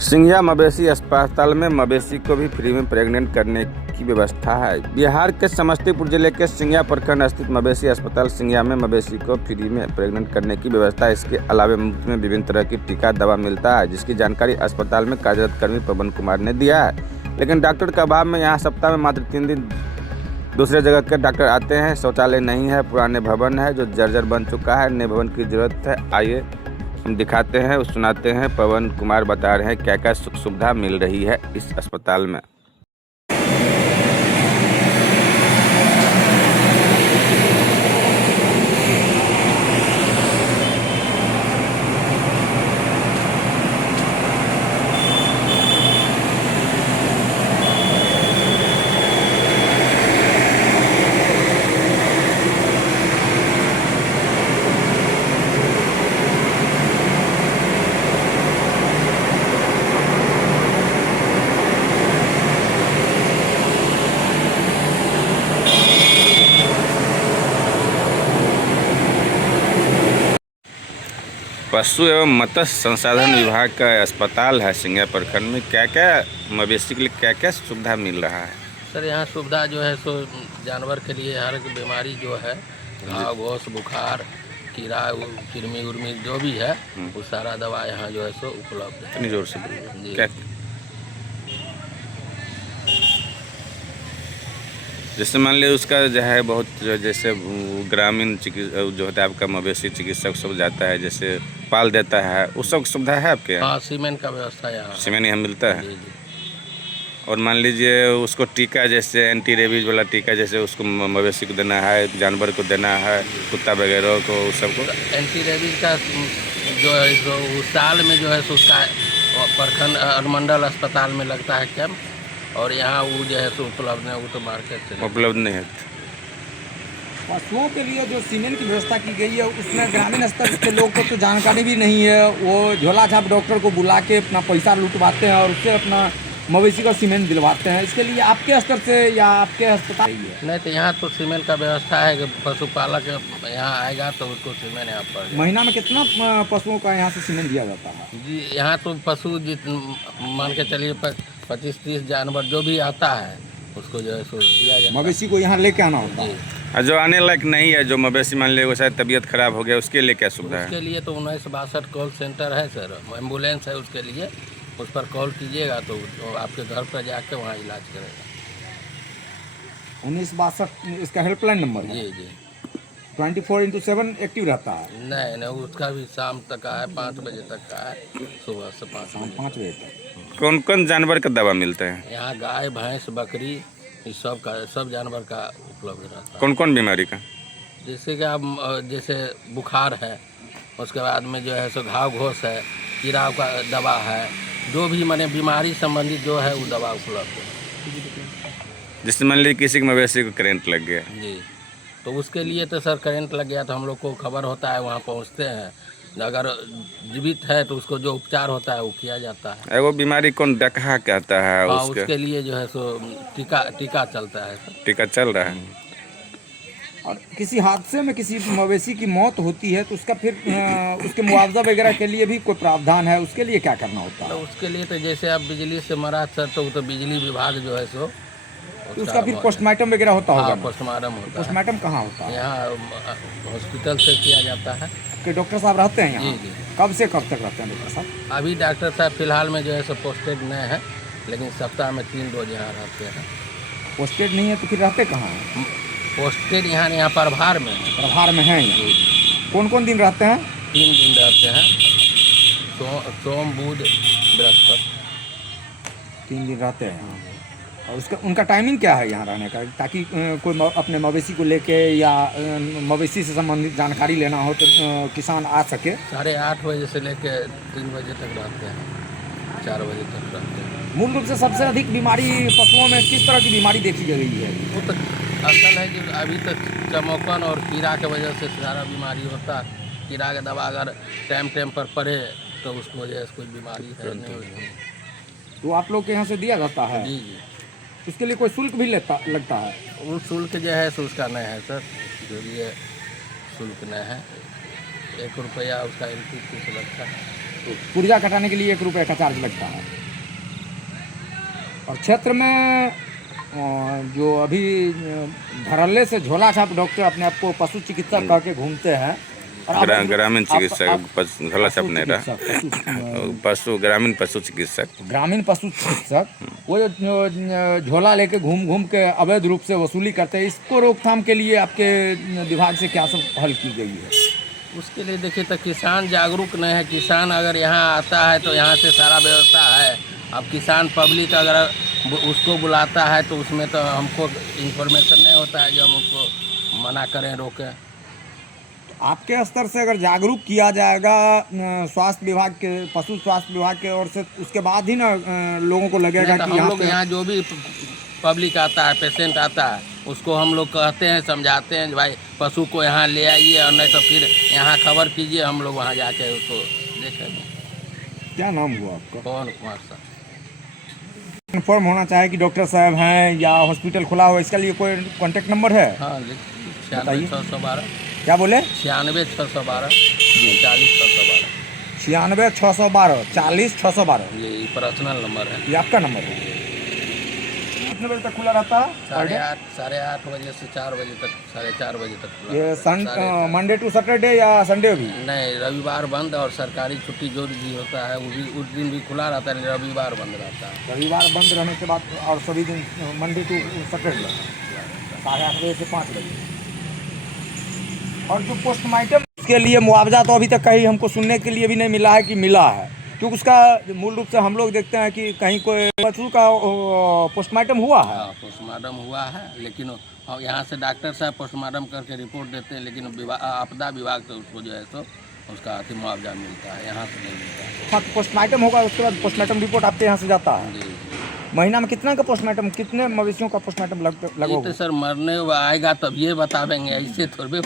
सिंघिया मवेशी अस्पताल में मवेशी को भी फ्री में प्रेग्नेंट करने की व्यवस्था है। बिहार के समस्तीपुर जिले के सिंघिया प्रखंड स्थित मवेशी अस्पताल सिंघिया में मवेशी को फ्री में प्रेग्नेंट करने की व्यवस्था है। इसके अलावा मुफ्त में विभिन्न तरह की टीका दवा मिलता है, जिसकी जानकारी अस्पताल में कार्यरत कर्मी पवन कुमार ने दिया है। लेकिन डॉक्टर के अभाव में यहाँ सप्ताह में मात्र 3 दिन दूसरे जगह के डॉक्टर आते हैं। शौचालय नहीं है, पुराने भवन है जो जर्जर बन चुका है, नए भवन की जरूरत है। आइए हम दिखाते हैं और सुनाते हैं। पवन कुमार बता रहे हैं क्या क्या सुख सुविधा मिल रही है इस अस्पताल में। पशु एवं मत्स्य संसाधन विभाग का अस्पताल है सिंघिया प्रखंड में। क्या क्या मवेशी के लिए क्या क्या सुविधा मिल रहा है? सर यहाँ सुविधा जो है सो जानवर के लिए हर एक बीमारी जो है, घाव घोस बुखार कीड़ा कृमि उर्मी जो भी है वो सारा दवा यहाँ जो है सो उपलब्ध है। इतनी जोर से जी। क्या जैसे मान लीजिए उसका जो है बहुत जैसे ग्रामीण जो होता है आपका मवेशी चिकित्सक सब जाता है, जैसे पाल देता है, उस सब सुविधा है आपके यहाँ? हाँ, सीमेंट का व्यवस्था यहाँ सीमेंट यहाँ मिलता है। जी जी। और मान लीजिए उसको टीका जैसे एंटी रेबीज वाला टीका जैसे उसको मवेशी को देना है, जानवर को देना है, कुत्ता वगैरह को सबको एंटी रेबीज का जो है सो साल में जो है सो उसका प्रखंड अनुमंडल अस्पताल में लगता है कैंप, और यहाँ वो जो है सो उपलब्ध है, वो तो मार्केट से उपलब्ध नहीं है। पशुओं के लिए जो सीमेंट की व्यवस्था की गई है उसमें ग्रामीण स्तर के लोग को तो जानकारी भी नहीं है। वो झोला छाप डॉक्टर को बुला के अपना पैसा लुटवाते हैं और उससे अपना मवेशी का सीमेंट दिलवाते हैं। इसके लिए आपके स्तर से या आपके अस्पताल नहीं, तो यहाँ तो सीमेंट का व्यवस्था है कि पशुपालक यहाँ आएगा तो उसको सीमेंट यहाँ पर महीना में कितना पशुओं का यहाँ से सीमेंट दिया जाता है? जी। यहाँ तो पशु मान के चलिए 25-30 जानवर जो भी आता है उसको जो है सो दिया जाता है। मवेशी को यहाँ लेके आना होता है। और जो आने लायक नहीं है, जो मवेशी मान लीजिए शायद तबीयत खराब हो गया, उसके लिए क्या सुविधा है? उसके लिए तो 1962 कॉल सेंटर है सर, एम्बुलेंस है उसके लिए। उस पर कॉल कीजिएगा तो आपके घर पर जाके वहाँ इलाज करेगा। 1962 इसका हेल्पलाइन नंबर है? जी जी। 24/7 एक्टिव रहता है? नहीं, उसका भी शाम तक का है, 5 बजे तक का है, सुबह से 5 शाम बजे। 5 बजे तक। कौन कौन जानवर का दवा मिलता है यहाँ गाय भैंस बकरी इस सब जानवर का उपलब्ध रहता है। कौन कौन बीमारी का? जैसे कि आप जैसे बुखार है, उसके बाद में जो है सो घाव घोस है, कीड़ा का दवा है, जो भी माने बीमारी संबंधित जो है वो दवा उपलब्ध है। जिससे मान लीजिए किसी के मवेशी को करंट लग गया जी, तो उसके लिए तो सर करंट लग गया तो हम लोग को खबर होता है, वहाँ पहुँचते हैं। अगर जीवित है तो उसको जो उपचार होता है वो किया जाता है। वो बीमारी कौन डकहा कहता है? हाँ, उसके लिए जो है सो टीका चलता है सर। टीका चल रहा है। और किसी हादसे में किसी मवेशी की मौत होती है तो उसका फिर उसके मुआवजा वगैरह के लिए भी कोई प्रावधान है? उसके लिए क्या करना होता है? तो उसके लिए तो जैसे आप बिजली से मरा सर तो वो तो बिजली विभाग जो है सो तो उसका फिर पोस्टमार्टम वगैरह होता होगा? हाँ, पोस्टमार्टम होता है। पोस्टमार्टम कहाँ होता है? यहाँ हॉस्पिटल से किया जाता है। कि डॉक्टर साहब रहते हैं यहाँ? जी जी। कब से कब तक रहते हैं डॉक्टर साहब? अभी डॉक्टर साहब फिलहाल में जो है सो पोस्टेड नहीं है, लेकिन सप्ताह में 3 रोज यहाँ रहते हैं। पोस्टेड नहीं है तो फिर रहते कहाँ हैं? पोस्टेड यहाँ प्रभार में है। प्रभार में हैं यहाँ? कौन कौन दिन रहते हैं? 3 दिन रहते हैं, सोम बुध बृहस्पति। 3 दिन रहते हैं। और उसका उनका टाइमिंग क्या है यहाँ रहने का, ताकि कोई अपने मवेशी को लेके या मवेशी से संबंधित जानकारी लेना हो तो किसान आ सके? 8:30 बजे से लेके 3 बजे तक रहते हैं, 4 बजे तक रहते हैं। मूल रूप से सबसे अधिक बीमारी पशुओं में किस तरह की बीमारी देखी गई है? वो तो असल है कि अभी तक चमोकन और कीड़ा के वजह से सारा बीमारी होता है। कीड़ा का दवा अगर टाइम पर पड़े तो उसकी वजह से कोई बीमारी है नहीं होती। तो आप लोग के यहाँ से दिया जाता है? जी जी। इसके लिए कोई शुल्क भी लगता है? वो शुल्क जो है सो उसका नहीं है सर, जो ये शुल्क नहीं है। 1 रुपया उसका एंट्री फीस लगता है। पुर्जा कटाने के लिए 1 रुपये का चार्ज लगता है। और क्षेत्र में जो अभी धड़ल्ले से झोला छाप डॉक्टर अपने आप को पशु चिकित्सक कह के घूमते हैं। और ग्रामीण चिकित्सक झोला छाप नहीं रहा, ग्रामीण पशु चिकित्सक वो जो झोला लेके घूम के अवैध रूप से वसूली करते हैं, इसको रोकथाम के लिए आपके विभाग से क्या सब पहल की गई है? उसके लिए देखिए तो किसान जागरूक नहीं है। किसान अगर यहाँ आता है तो यहाँ से सारा व्यवस्था है। अब किसान पब्लिक अगर उसको बुलाता है तो उसमें तो हमको इन्फॉर्मेशन नहीं होता है जो हम उसको मना करें, रोकें। आपके स्तर से अगर जागरूक किया जाएगा स्वास्थ्य विभाग के, पशु स्वास्थ्य विभाग के ओर से, उसके बाद ही ना लोगों को लगेगा कि हम लोग यहाँ जो भी पब्लिक आता है, पेशेंट आता है, उसको हम लोग कहते हैं, समझाते हैं भाई पशु को यहाँ ले आइए, और नहीं तो फिर यहाँ खबर कीजिए, हम लोग वहाँ जाके उसको देखेंगे। क्या नाम हुआ आपका? पवन कुमार साहब। इन्फॉर्म होना चाहे कि डॉक्टर साहब हैं या हॉस्पिटल खुला हो, इसके लिए कोई कॉन्टेक्ट नंबर है? हाँ, 96 क्या बोले? 96 612 40 612। 96 612 40 612 ये पर्सनल नंबर है। ये आपका नंबर है। कितने बजे तक खुला रहता है? 8:30 बजे से 4 बजे तक, 4:30 बजे तक खुला ये रहता है। मंडे टू सैटरडे या संडे भी? नहीं, रविवार बंद, और सरकारी छुट्टी जो भी होता है वो भी उस दिन भी खुला रहता है, रविवार बंद रहता है। रविवार बंद रहने के बाद और सभी दिन मंडे टू सैटरडे 8:30 बजे से 5 बजे। और जो पोस्टमार्टम के लिए मुआवजा तो अभी तक कहीं हमको सुनने के लिए भी नहीं मिला है कि मिला है, क्योंकि उसका मूल रूप से हम लोग देखते हैं कि कहीं कोई पशु का पोस्टमार्टम हुआ है। हाँ, पोस्टमार्टम हुआ है, लेकिन यहाँ से डॉक्टर साहब पोस्टमार्टम करके रिपोर्ट देते हैं, लेकिन आपदा विभाग से उसको जो है सो उसका मुआवजा मिलता है, यहाँ से नहीं मिलता है। हाँ, तो पोस्टमार्टम होगा, उसके बाद पोस्टमार्टम रिपोर्ट आपके यहाँ से जाता है। जी। महीना में कितना का पोस्टमार्टम, कितने मवेशियों का पोस्टमार्टम लगभग? ये तो सर मरने आएगा तब ये बतावेंगे, ऐसे थोड़े